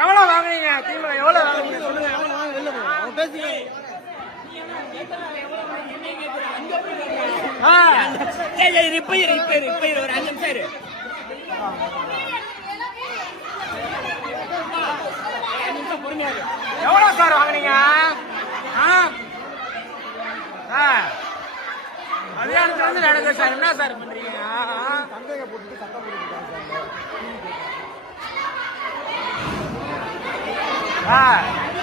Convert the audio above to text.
எவ்வளவு வாங்குறீங்க திமுக? எவ்வளவு வாங்குறீங்க சொல்லுங்க. ஒரு 5 நிமிஷம் எவ்வளவு சார் வாங்குனீங்க? கல்யாணத்துல இருந்து நடக்குது சார். என்ன சார் பண்றீங்க? சந்தேக போட்டு சட்டம் போட்டுருக்காங்க சார்.